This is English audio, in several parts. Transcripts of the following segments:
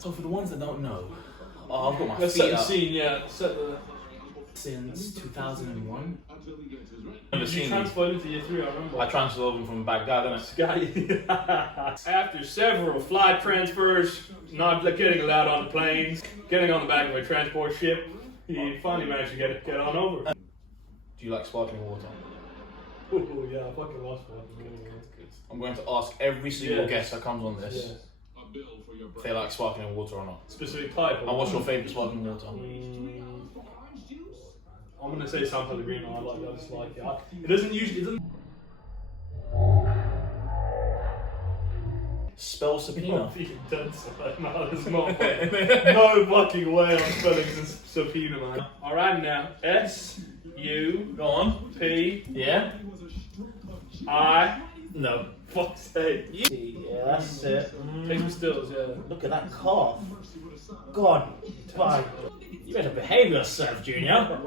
So for the ones that don't know, I've got my Let's feet set the up scene, yeah. since 2001. You transferred into year 3, I remember. I transferred over from Baghdad, didn't I? After several flight transfers, not getting allowed on the planes, getting on the back of a transport ship, he finally managed to get on over. Do you like sparkling water? Oh yeah, I fucking love sparkling water. I'm going to ask every single guest that comes on this if they like sparkling water or not. Specific type. And what's your favourite sparkling water? I'm gonna say San Pellegrino. I just like it. It doesn't. Spell subpoena. No, there's not. No fucking way I'm spelling subpoena, man. Alright now. S-U. Go on. P. Yeah? I. No. Fuck's sake. Yeah, that's it. Take some stills, yeah. Look at that cough. God, bye. You better behave yourself, Junior.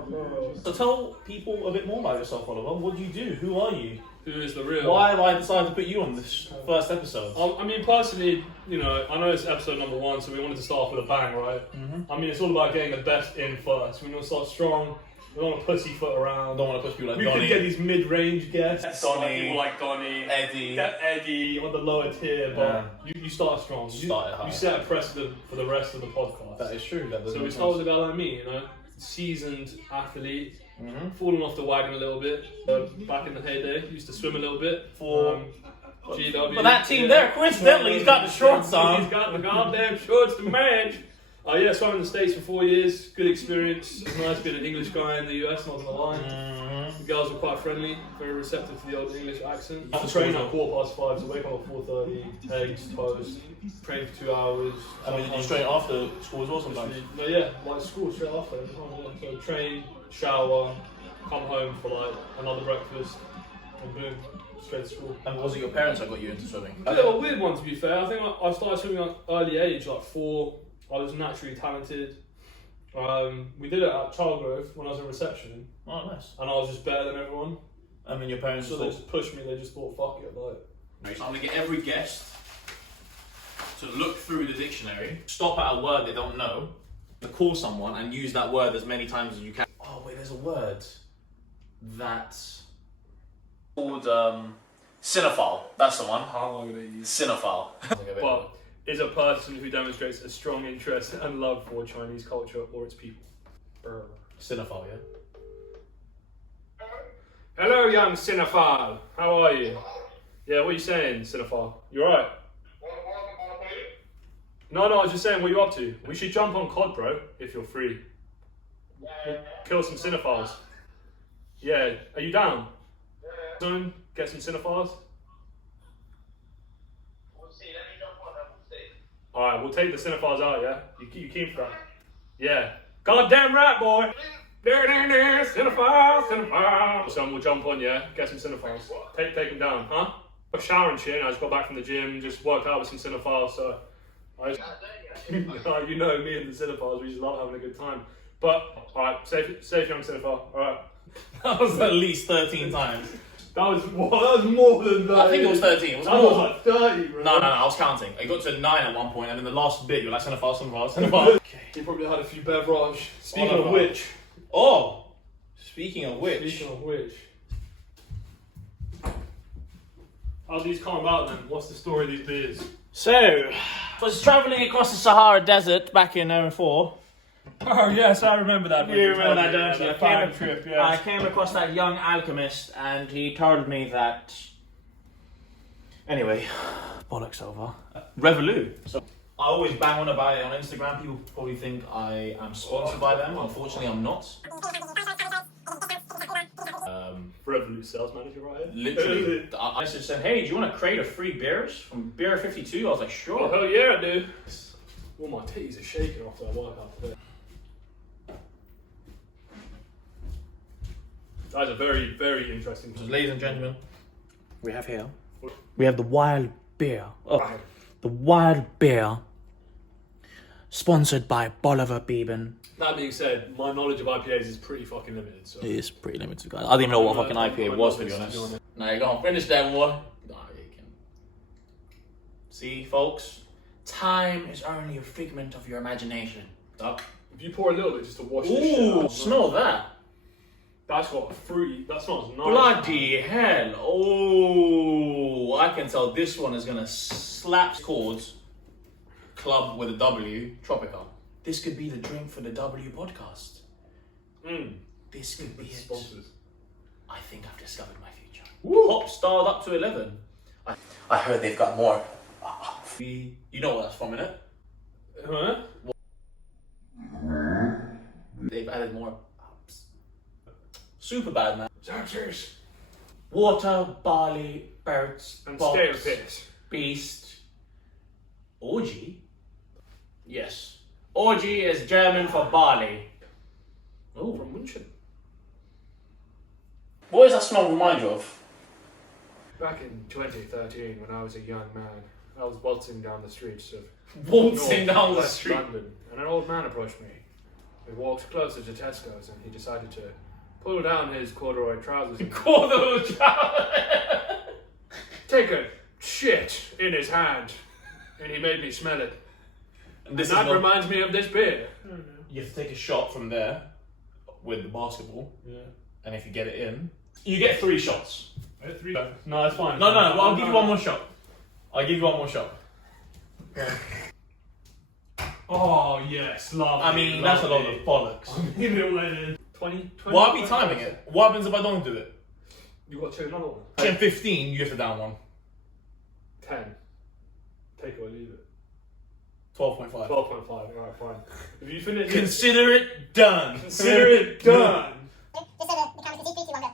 So tell people a bit more about yourself, Oliver. What do you do? Who are you? Who is the real? Why have I decided to put you on this first episode? I mean, personally, you know, I know it's episode number 1, so we wanted to start off with a bang, right? Mm-hmm. I mean, it's all about getting the best in first. We want to start strong. We don't want to pussyfoot around. Don't want to push people like we Donnie. could get these mid-range guests. Donnie. People like Donnie. Eddie. Get Eddie on the lower tier, but you start strong. You set a precedent for the rest of the podcast. That is true. So we start with a guy like me, you know, seasoned athlete, falling off the wagon a little bit. Back in the heyday, used to swim a little bit for GW. But that team there, coincidentally, he's got the shorts on. He's got the goddamn shorts to match. Yeah, swam in the States for 4 years. Good experience. Nice being an English guy in the US, not gonna lie. The girls were quite friendly, very receptive to the old English accent. I train at 5:15, so wake up at 4:30, eggs, toast, train for 2 hours. I mean, you train after school as well sometimes? But yeah, like school straight after. So train, shower, come home for like another breakfast, and boom, straight to school. And was it your parents that got you into swimming? A little weird one, to be fair. I think I started swimming at an early age, like 4. I was naturally talented. We did it at Childgrove when I was in reception. Oh, nice. And I was just better than everyone. I mean, your parents So they just pushed me, they just thought, fuck it, like. So I'm going to get every guest to look through the dictionary, stop at a word they don't know, to call someone and use that word as many times as you can. Oh, wait, there's a word that's called cinephile. That's the one. How am I going to use Cinephile. But is a person who demonstrates a strong interest and love for Chinese culture or its people. Cinephile, yeah? Hello, young cinephile. How are you? Yeah, what are you saying, cinephile? You alright? No, I was just saying, what are you up to? We should jump on COD, bro, if you're free. We'll kill some cinephiles. Yeah, are you down? Soon, get some cinephiles? Alright, we'll take the cinephiles out, yeah? You keen for that? Yeah. Goddamn right, boy! Cinephile! So we'll jump on, yeah? Get some cinephiles. Take them down, huh? A shower and shit, I just got back from the gym, just worked out with some cinephiles, so... you know me and the cinephiles, we just love having a good time. But, alright, safe young cinephile, alright. That was at least 13 times. That was more than that. I think it was 13. It was that more. Was like 30, bro. No, I was counting. It got to 9 at one point, and then the last bit, you were like, cinephile. Okay. You probably had a few beverage. Speaking of which. Oh! Speaking of which. How's these come about then? What's the story of these beers? So, I was travelling across the Sahara Desert back in 2004. Oh yes, I remember that. You remember that, don't you? I came across that young alchemist, and he told me that... Anyway, bollocks over. Revolut. So I always bang on about it on Instagram. People probably think I am sponsored by them. Unfortunately, I'm not. Revolut sales manager right here. Literally. I just said, hey, do you want to crate of free beers from Beer52? I was like, sure. Oh, hell yeah, dude. All my titties are shaking after I workout today. That is a very, very interesting. So, ladies and gentlemen, we have here. We have the wild beer. Oh, the wild beer. Sponsored by Bolivar Beeben. That being said, my knowledge of IPAs is pretty fucking limited. So. It is pretty limited, guys. I didn't even know what fucking IPA was, to be honest. Now you're gonna finish that one. Nah, you can. See, folks, Time is only a figment of your imagination. Duck. If you pour a little bit just to wash this shit Ooh, out. smell that. That's got a fruity. That smells nice. Bloody hell. Oh, I can tell this one is gonna slap chords. Club with a W, Tropica. This could be the drink for the W podcast. This could be it. Sponsors. I think I've discovered my future. Woo. Hop starred up to 11. I heard they've got more. You know what that's from, innit? Huh? They've added more. Super bad, man. Cheers. Water, barley, birds, And box, stale piss. beast. Orgy? Yes. Orgy is German for barley. Oh, from München. What does that smell remind you of? Back in 2013, when I was a young man, I was waltzing down the streets of Waltzing down the West street. London, and an old man approached me. We walked closer to Tesco's, and he decided to pull down his corduroy trousers and take a shit in his hand, and he made me smell it. And this That is reminds me of this beer. You have to take a shot from there with the basketball, Yeah. and if you get it in, you get 3 shots. 3. No, that's fine. No, I'll give you one more shot. I'll give you one more shot. Oh yes, lovely. I mean, that's a lot of bollocks. 20. Why are we timing it? What happens if I don't do it? You got to take another one. 10, 15, you have to down one. 10. Take it or leave it. 12.5. 12.5. Alright, fine. If you finish it, Consider it done. consider it done. Just so the camera can see 3, 2, 1, go.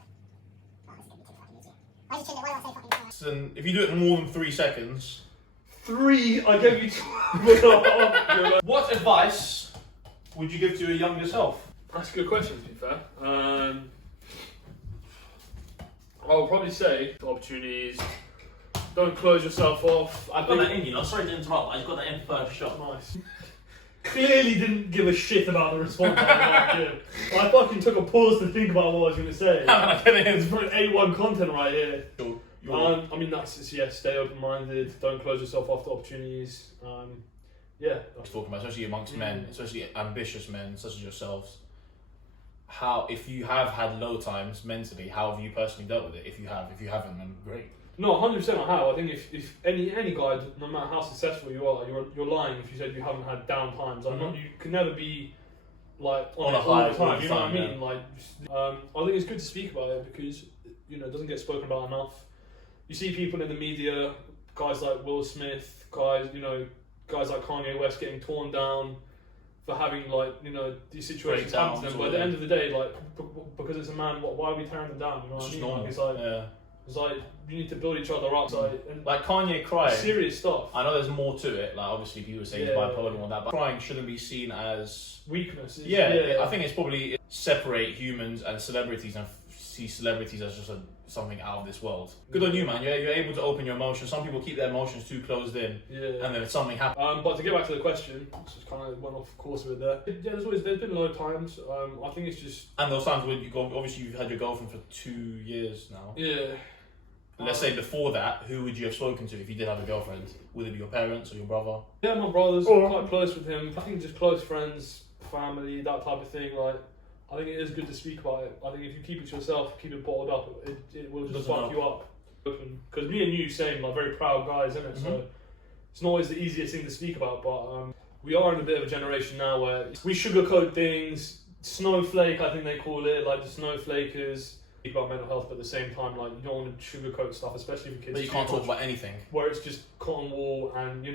Oh, this is gonna be too fucking easy. Why did you chill it? Why do I say fucking fast? And if you do it more than 3 seconds. 3. I gave you 12. What advice would you give to your younger self? That's a good question, to be fair. I would probably say opportunities. Don't close yourself off. I've got that in, you know. Sorry to interrupt. I just got that in first shot. Nice. Clearly didn't give a shit about the response I gave. I fucking took a pause to think about what I was going to say. How can I get it It's in? probably A1 content right here. You're I mean, that's just, yeah, stay open-minded. Don't close yourself off to opportunities. Yeah. talking about, especially amongst men, especially ambitious men such as yourselves. How, if you have had low times mentally, how have you personally dealt with it? If you haven't, then great. No, 100% I have. I think if any guy, no matter how successful you are, you're lying if you said you haven't had down times. Like, not, you can never be like on a it high all the time. all the You know what I time, mean? Like, I think it's good to speak about it because it doesn't get spoken about enough. You see people in the media, guys like Will Smith, guys like Kanye West getting torn down for having these situations happen to them. But at the end of the day, because it's a man, why are we tearing them down? You know what I mean? Normal. It's like you need to build each other up. Like Kanye crying. Serious stuff. I know there's more to it. Like obviously people say he's bipolar and all that, but crying shouldn't be seen as Weakness. I think it's probably separate humans and celebrities and see celebrities as just something out of this world. Good on you, man. You're able to open your emotions. Some people keep their emotions too closed in, and then if something happens. But to get back to the question, just kind of went off course with it there. Yeah, there's been a lot of times. I think it's just. And those times when you go, obviously you've had your girlfriend for 2 years now. Yeah. Let's say before that, who would you have spoken to if you did have a girlfriend? Would it be your parents or your brother? Yeah, my brother's quite close with him. I think just close friends, family, that type of thing. Like, I think it is good to speak about it. I think if you keep it to yourself, keep it bottled up, it will just fuck you up. Because me and you, same, like very proud guys, isn't it? Mm-hmm. So it's not always the easiest thing to speak about, but we are in a bit of a generation now where we sugarcoat things. Snowflake, I think they call it, like the snowflakers. Speak about mental health, but at the same time, like you don't want to sugarcoat stuff, especially for kids. But you can't talk about anything. Where it's just cotton wool, and you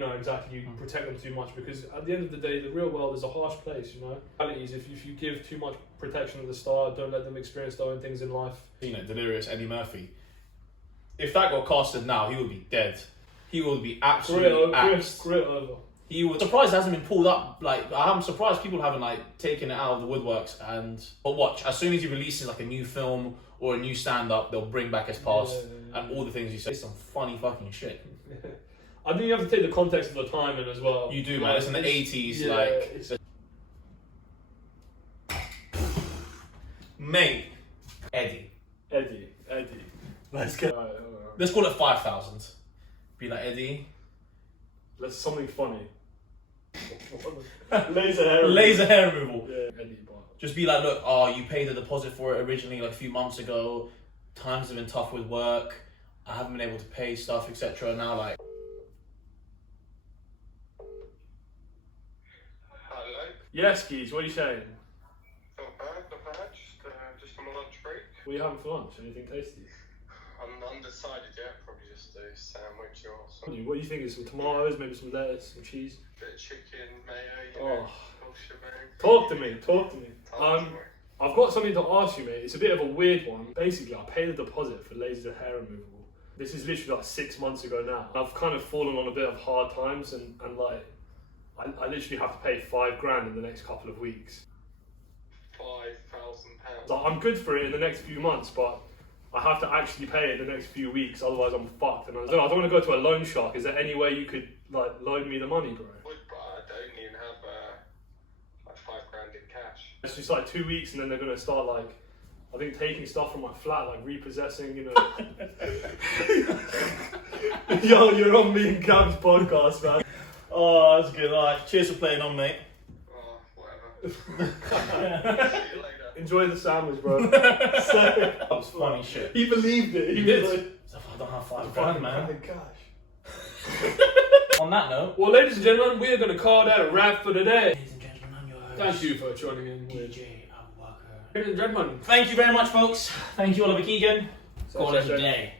protect them too much, because at the end of the day, the real world is a harsh place. Realities. If you give too much protection at the start, don't let them experience their own things in life. Delirious Eddie Murphy. If that got casted now, he would be dead. He would be absolutely axed. Career over. He was surprised it hasn't been pulled up. Like I'm surprised people haven't taken it out of the woodworks. But watch, as soon as he releases a new film or a new stand-up, they'll bring back his past and all the things he says. Some funny fucking shit. I think you have to take the context of the time in as well. You do, man. It's in the 80s, mate. Eddie. Let's go. Let's call it 5,000. Be like, Eddie, Let's something funny. Laser hair. Laser hair removal. Yeah. Eddie, but Just be like, look, oh, you paid the deposit for it originally like a few months ago. Times have been tough with work. I haven't been able to pay stuff, etc. Now, like. Hello. yes, Keys. What are you saying? Not bad, not bad. Just on my lunch break. What are you having for lunch? Anything tasty? I'm undecided yet. Probably just a sandwich or something. What do you think? Is some tomatoes, maybe some lettuce, some cheese? Bit of chicken, mayo, you Oh. know, bullshit, man. Talk to me. Talk to me. Talk to me. I've got something to ask you, mate. It's a bit of a weird one. Basically, I paid a deposit for laser hair removal. This is literally like 6 months ago now. I've kind of fallen on a bit of hard times, and like, I literally have to pay £5,000 in the next couple of weeks. £5,000. So I'm good for it in the next few months, but I have to actually pay it the next few weeks, otherwise I'm fucked. And I don't want to go to a loan shark. Is there any way you could like loan me the money, bro? Would, but I don't even have like £5,000 in cash. It's just like 2 weeks, and then they're gonna start like, I think, taking stuff from my flat, like repossessing, you know. Yo, you're on me and Cam's podcast, man. Oh, that's good. Alright, cheers for playing on, mate. Oh, whatever. See you later. Enjoy the sandwich, bro. That was funny shit. He believed it. He did. was like, I don't have £5,000, man. cash. On that note, Well, ladies and gentlemen, we are gonna call that a wrap for today. ladies and gentlemen, I'm your host. Thank you for joining in. DJ Abubakar. Ladies and gentlemen. Thank you very much, folks. Thank you, Oliver Keegan. Call it a Session. day.